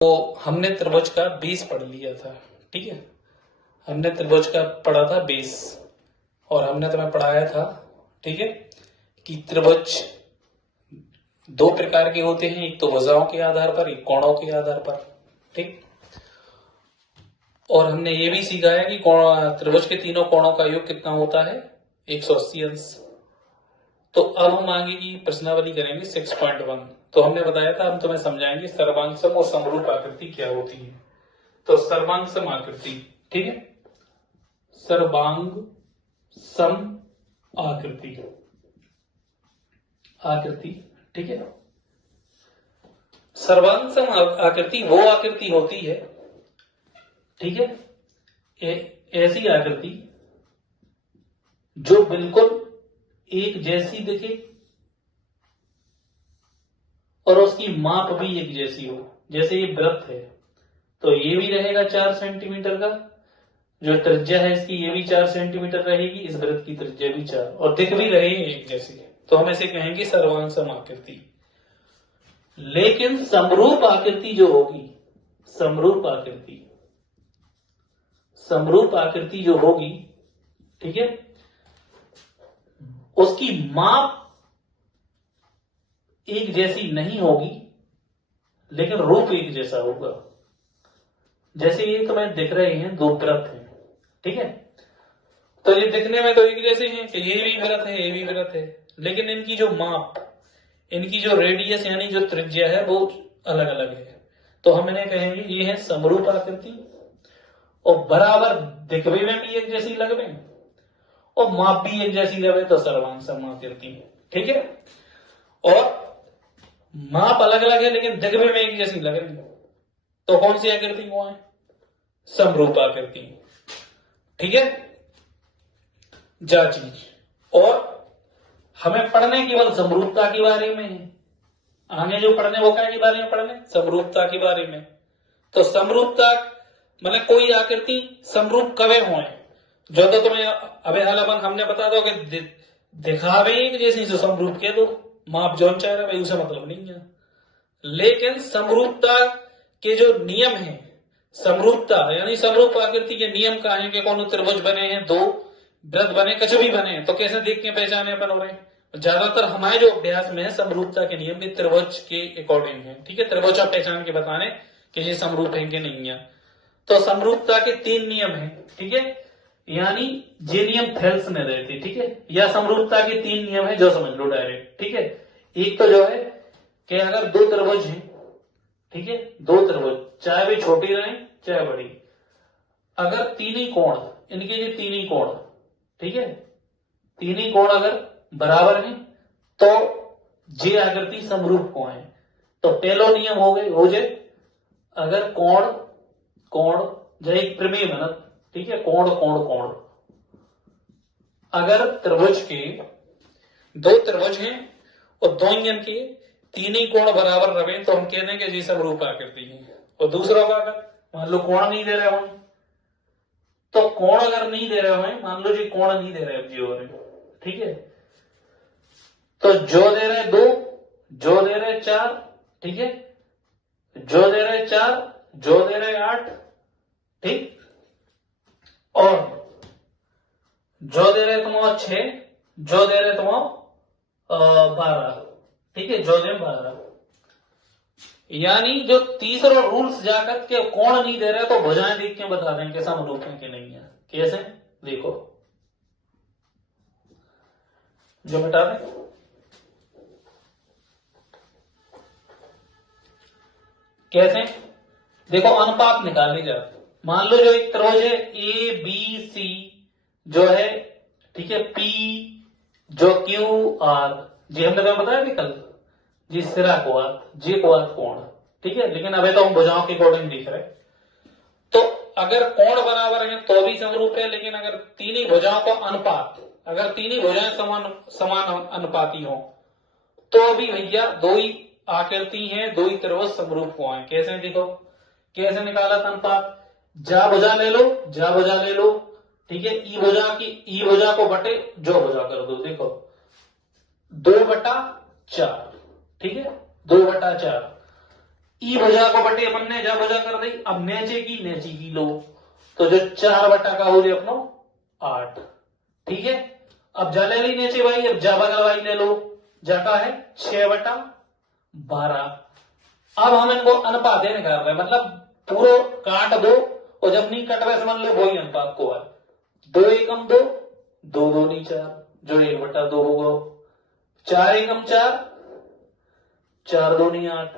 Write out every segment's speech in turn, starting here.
तो हमने त्रिभुज का बेस पढ़ लिया था। ठीक है, हमने त्रिभुज का पढ़ा था बेस, और हमने तुम्हें पढ़ाया था, ठीक है, कि त्रिभुज दो प्रकार के होते हैं, एक तो भुजाओं के आधार पर, एक कोणों के आधार पर। ठीक, और हमने ये भी सीखा है कि त्रिभुज के तीनों कोणों का योग कितना होता है, 180 अंश। तो अब हम आगे की प्रश्नावली करेंगे 6.1। तो हमने बताया था, हम तुम्हें समझाएंगे सर्वांग सम और समरूप आकृति क्या होती है। तो सर्वांग सम आकृति, ठीक है, सर्वांग सम आकृति, आकृति, ठीक है। सर्वांग सम आकृति वो आकृति होती है, ठीक है, ऐसी आकृति जो बिल्कुल एक जैसी दिखे और उसकी माप भी एक जैसी हो। जैसे ये वृत्त है, तो ये भी रहेगा 4 सेंटीमीटर का, जो त्रिज्या है इसकी ये भी 4 सेंटीमीटर रहेगी, इस वृत्त की त्रिज्या भी 4, और दिख भी रहेगी एक जैसी। तो हम ऐसे कहेंगे सर्वांग सम आकृति। लेकिन समरूप आकृति जो होगी, समरूप आकृति, समरूप आकृति जो होगी, ठीक है, उसकी माप एक जैसी नहीं होगी, लेकिन रूप एक जैसा होगा। जैसे ये तुम्हें दिख रहे हैं, दो वृत्त हैं, ठीक है, तो ये दिखने में तो एक जैसे हैं कि ये भी वृत्त है, ये भी वृत्त है, लेकिन इनकी जो माप, इनकी जो रेडियस यानी जो त्रिज्या है वो अलग अलग है। तो हम इन्हें कहेंगे ये है समरूप आकृति, और बराबर दिखने में भी एक जैसी लगवे और माप भी एक जैसी लगे, तो सर्वांग सम आकृति, ठीक है। और माप अलग अलग है लेकिन दिखने में एक जैसी लग रही, तो कौन सी आकृति वो है, समरूप आकृति, ठीक है। जांची, और हमें पढ़ने केवल समरूपता के बारे में है, आगे जो पढ़ने वो क्या के बारे में पढ़ने, समरूपता के बारे में। तो समरूपता मतलब कोई आकृति समरूप कवे हो, जो तो तुम्हें अबे हालापन हमने बता दो कि दिखावे एक जैसी जो समरूप के दो, माप जोन चाह रहा है उसे मतलब नहीं है। लेकिन समरूपता के जो नियम है, समरूपता यानी समरूप आकृति के नियम का है कि कौन त्रिभुज बने हैं, दो वृत्त बने, कछु भी बने, तो कैसे देख के पहचाने अपन हो रहे हैं। ज्यादातर हमारे जो अभ्यास में है समरूपता के नियम भी त्रिभुज के अकॉर्डिंग है, ठीक है, त्रिभुज आप पहचान के बताने कि ये समरूप है कि नहीं है। तो समरूपता के 3 नियम है, ठीक है, यानी जे नियम थेल्स ने रहे थे, ठीक है, या समरूपता के 3 नियम है जो समझ लो डायरेक्ट, ठीक है। एक तो जो है कि अगर दो त्रिभुज हैं, ठीक है, दो त्रिभुज चाहे वे छोटी रहे चाहे बड़ी, अगर तीन ही कोण, इनके ये तीन ही कोण, ठीक है, तीन ही कोण अगर बराबर हैं तो जे आकृति समरूप कोण है। तो पहलो नियम हो जाए अगर कोण कोण जो एक प्रमेय बनत, ठीक है, कोण कोण कोण, अगर त्रिभुज के दो त्रिभुज हैं और दो के तीन ही कोण बराबर रहे तो हम कहते हैं कि जी समरूप आकृति है। और दूसरा का अगर मान लो कोण नहीं दे रहे हो, तो कोण अगर नहीं दे रहे हो, मान लो जी कोण नहीं दे रहे जी हो रहे, ठीक है, तो जो दे रहे 2, जो दे रहे 4, ठीक है, जो दे रहे 4, जो दे रहे 8, ठीक, और जो दे रहे तुम 6, जो दे रहे तुम 12, ठीक है, जो दे 12। यानी जो तीसरा रूल्स जाकर के कोण नहीं दे रहे तो भुजाएं देख के बता दें कि समरूप है कि नहीं है। कैसे, देखो, जो मिटा दें, कैसे, देखो अनुपात निकालने जा, मान लो जो एक त्रिभुज है ए बी सी जो है, ठीक है, पी जो क्यू आर, जी हमने तुम्हें बताया भी कल, जी सिरा कोण, जी कोण कोण, ठीक है, लेकिन अभी तो हम भुजाओं के अकॉर्डिंग दिख रहे। तो अगर कोण बराबर है तो भी समरूप है, लेकिन अगर तीन ही भुजाओं का अनुपात, अगर तीन ही भुजाएं समान अनुपाती हो तो भी भैया दो ही आकृति हैं, दो ही त्रिभुज समरूप को हैं। कैसे, देखो कैसे निकाला था अनुपात, जा भुजा ले लो, जा भुजा ले लो, ठीक है, ई भुजा की ई भुजा को बटे जो भुजा कर दो, देखो 2/4, ठीक है, 2/4, ई भुजा को बटे अपन ने जा भुजा कर दी। अब नेचे की लो, तो जो 4 बटा का हो जाए अपनो 8। ठीक है, अब जा ले ली नेचे भाई, अब जा बगल भाई ले लो, जा का है 6 बटा 12। अब हम इनको अनुपात निकाल रहे हैं, मतलब पूरा काट दो और जब नहीं कट रहे समझ लो वही अनुपात को है। 2 एकम 2, 2 दूनी 4, जो 1 बटा 2 होगा। 4 एकम 4, 4 दूनी 8,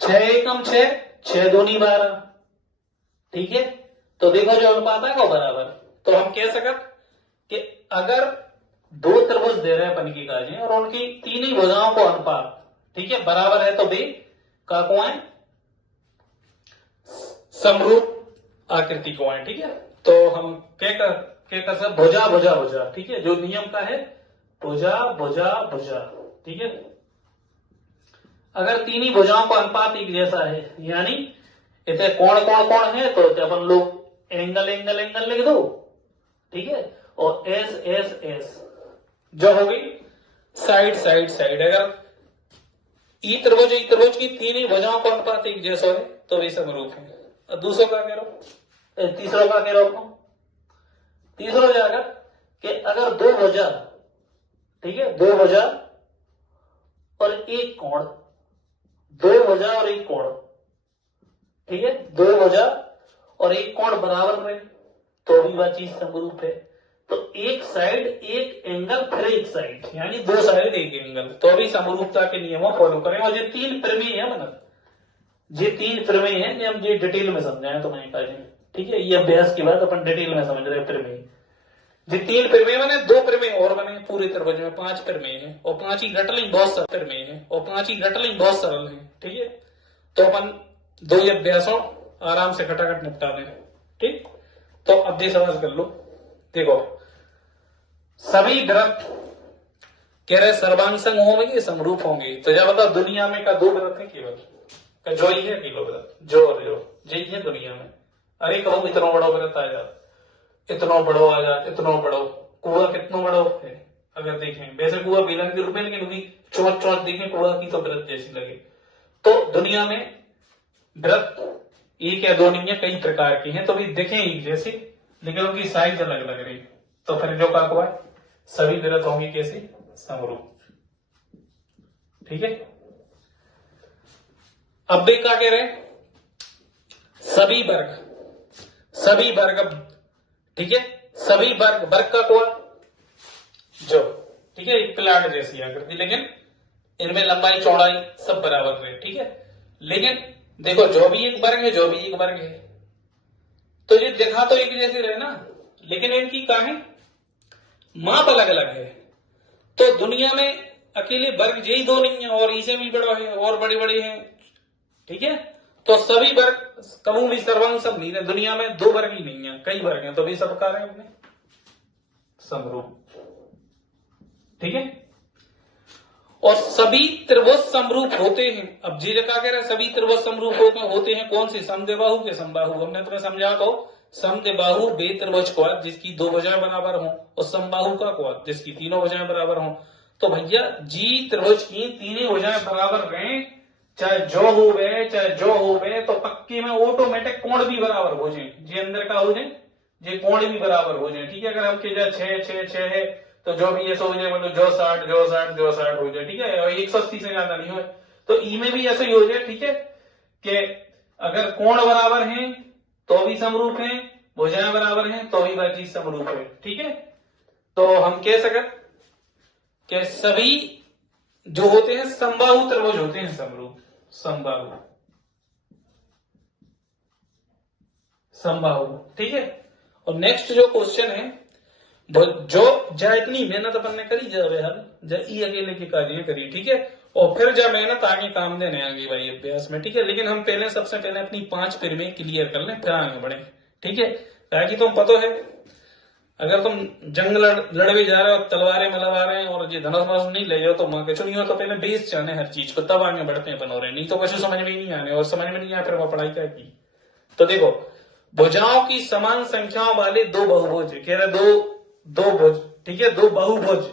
6 एकम 6, 6 दूनी 12। ठीक है, तो देखो जो अनुपात है वो बराबर। तो हम कह सकते कि अगर 2 त्रिभुज दे रहे हैं अपन की काजी और उनकी तीन ही भुजाओं को अनुपात ठीक है बराबर है, तो भी का को है समरूप आकृति को है। ठीक है, तो हम क्या कर सकते भुजा भुजा भुजा। ठीक है, जो नियम का है भुजा भुजा भुजा। ठीक है, अगर तीन ही भुजाओं का अनुपात एक जैसा है, यानी इतने कौन कौन कौन है, तो अपन लोग एंगल एंगल एंगल लिख दो। ठीक है, और एस एस एस जो हो गई साइड साइड साइड। अगर ई त्रिभुज की तीन ही भुजाओं का अनुपात एक जैसा है तो वे समरूप है। और दूसरा क्या कह रहा हूं, तीसरा क्या कह रहा हूं, तीसरा हो जाएगा कि अगर 2 भुजा, ठीक है 2 भुजा और एक कोण, 2 भुजा और एक कोण, ठीक है 2 भुजा और एक कोण बराबर रहे तो भी वह चीज समरूप है। तो एक साइड एक एंगल फिर एक साइड, यानी 2 साइड एक एंगल, तो भी समरूपता के नियमों फॉलो करें। और ये 3 प्रमेय है, मतलब ये 3 प्रमेय है, ये हम ये डिटेल में समझाए तो मैंने कहा। ठीक है, ये अभ्यास के बाद अपन डिटेल में समझ रहे हैं प्रमेय। ये 3 प्रमेय बने, 2 प्रमेय और बने पूरे त्रिभुज में, 5 प्रमेय है और 5 ही घटलिंग बहुत सरल प्रमेय है और 5 ही घटलिंग बहुत सरल है। ठीक है, तो अपन 2 ही अभ्यासों आराम से खटाखट निपटा दें। ठीक, तो अब ये सवाल कर लो। देखो, सभी वृत्त कह रहे सर्वांग होंगे समरूप होंगे, तो जब बताओ दुनिया में का 2 वृत्त है केवल, का जो ही है किलो वृत्त, जो और जो यही है दुनिया में। अरे कहूं इतना बड़ा वृत्त आ जाता, इतना बड़ो आ जाता, इतना बड़ो कुआ कितना बड़ो है अगर देखें, वैसे कुआ बेलन के रूप में, लेकिन भी चौथ चौथ देखें कुआ की तो वृत्त जैसी लगे। तो दुनिया में वृत्त एक या 2 नहीं है, कई प्रकार की हैं, तो भी दिखें एक जैसे लेकिन उनकी साइज अलग लग रही। तो फिर जो का हुआ सभी वृत्त होंगे कैसे समरूप। ठीक है, अब भी क्या कह रहे हैं, सभी वर्ग, ठीक है सभी वर्ग का कोण जो, ठीक है एक प्लाट जैसी आकृति, लेकिन इनमें लंबाई चौड़ाई सब बराबर रहे। ठीक है, लेकिन देखो जो भी एक वर्ग है, जो भी एक वर्ग है, तो ये दिखा तो एक जैसे रहे ना, लेकिन इनकी काहे माप अलग अलग है। तो दुनिया में अकेले वर्ग यही 2 नहीं है, और इसे भी बड़ा है और बड़े बड़े हैं। ठीक है, तो सभी वर्ग कबू भी सर्वांग सब नहीं है, दुनिया में 2 वर्ग ही नहीं है, कई वर्ग हैं, तो भी सब कार्य अपने समरूप। ठीक है, और सभी त्रिभुज समरूप होते हैं। अब जी क्या कह रहे हैं, सभी त्रिभुज समरूप होते हैं कौन से, समद्विबाहु के समबाहु। हमने तुम्हें समझा तो समद्विबाहु वे त्रिभुज को जिसकी 2 भुजाएं बराबर हों, और समबाहु का को जिसकी तीनों भुजाएं बराबर हों। तो भैया जी त्रिभुज की तीनों भुजाएं बराबर रहें, चाहे जो हो वे, तो पक्के में ऑटोमेटिक कोण भी बराबर हो जाए, जे अंदर का हो जाए, जे कोण भी बराबर हो जाए। ठीक है, अगर हम के 6 है तो जो भी ऐसा हो जाए, मतलब जो 60 हो जाए। ठीक है, और 180 से ज्यादा नहीं हो, तो ई में भी ऐसा ही हो जाए। ठीक है, कि अगर कोण बराबर हैं तो भी समरूप हैं, भुजाएं बराबर हैं तो भी वह चीज समरूप है। ठीक है, तो हम कह सकते कि सभी जो होते हैं समबाहु त्रिभुज होते हैं समरूप, समबाहु। ठीक है, और नेक्स्ट जो क्वेश्चन है, जो इतनी मेहनत अपन ने करी ई अकेले की कार्य करी। ठीक है, और फिर जब मेहनत आगे काम देने आगे भाई अभ्यास में। ठीक है, लेकिन हम सबसे पहले अपनी 5 प्रमेय क्लियर कर लें, फिर आगे बढ़े। ठीक है, ताकि तुम पता है अगर तुम जंग लड़वे जा रहे हो, तलवारें मलवा रहे हैं और ये धनुष नहीं ले जाओ, तो मां के चुनियो तो पहले बेस जाने हर चीज को, तब आगे बढ़ते हैं बनो रहे, नहीं तो कुछ समझ में ही नहीं आने, और समझ में नहीं आया फिर वो पढ़ाई क्या की। तो देखो, भुजाओं की समान संख्याओं वाले 2 बहुभुज, कह रहे 2 भुज। ठीक है, 2 बहुभुज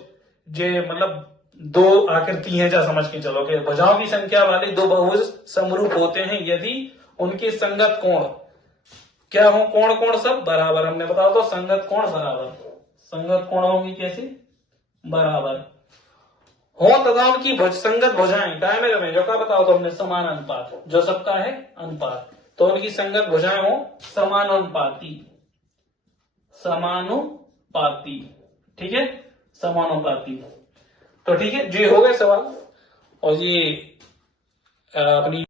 जे मतलब दो आकृति हैं, जा समझ के चलो कि भुजाओं की संख्या वाले दो बहुभुज समरूप होते हैं यदि उनके संगत कोण क्या हो, कोण कोण सब बराबर। हमने बताओ तो संगत कोण बराबर, संगत कोण होंगी कैसे, बराबर हो तथा उनकी संगत भुजाएं काय में रहे, जो का बताओ तो हमने समान अनुपात, जो सबका है अनुपात, तो उनकी संगत भुजाएं हो समानुपाती, समानुपाती, ठीक है, समानुपाती। तो ठीक है, जो हो गए सवाल। और ये अपनी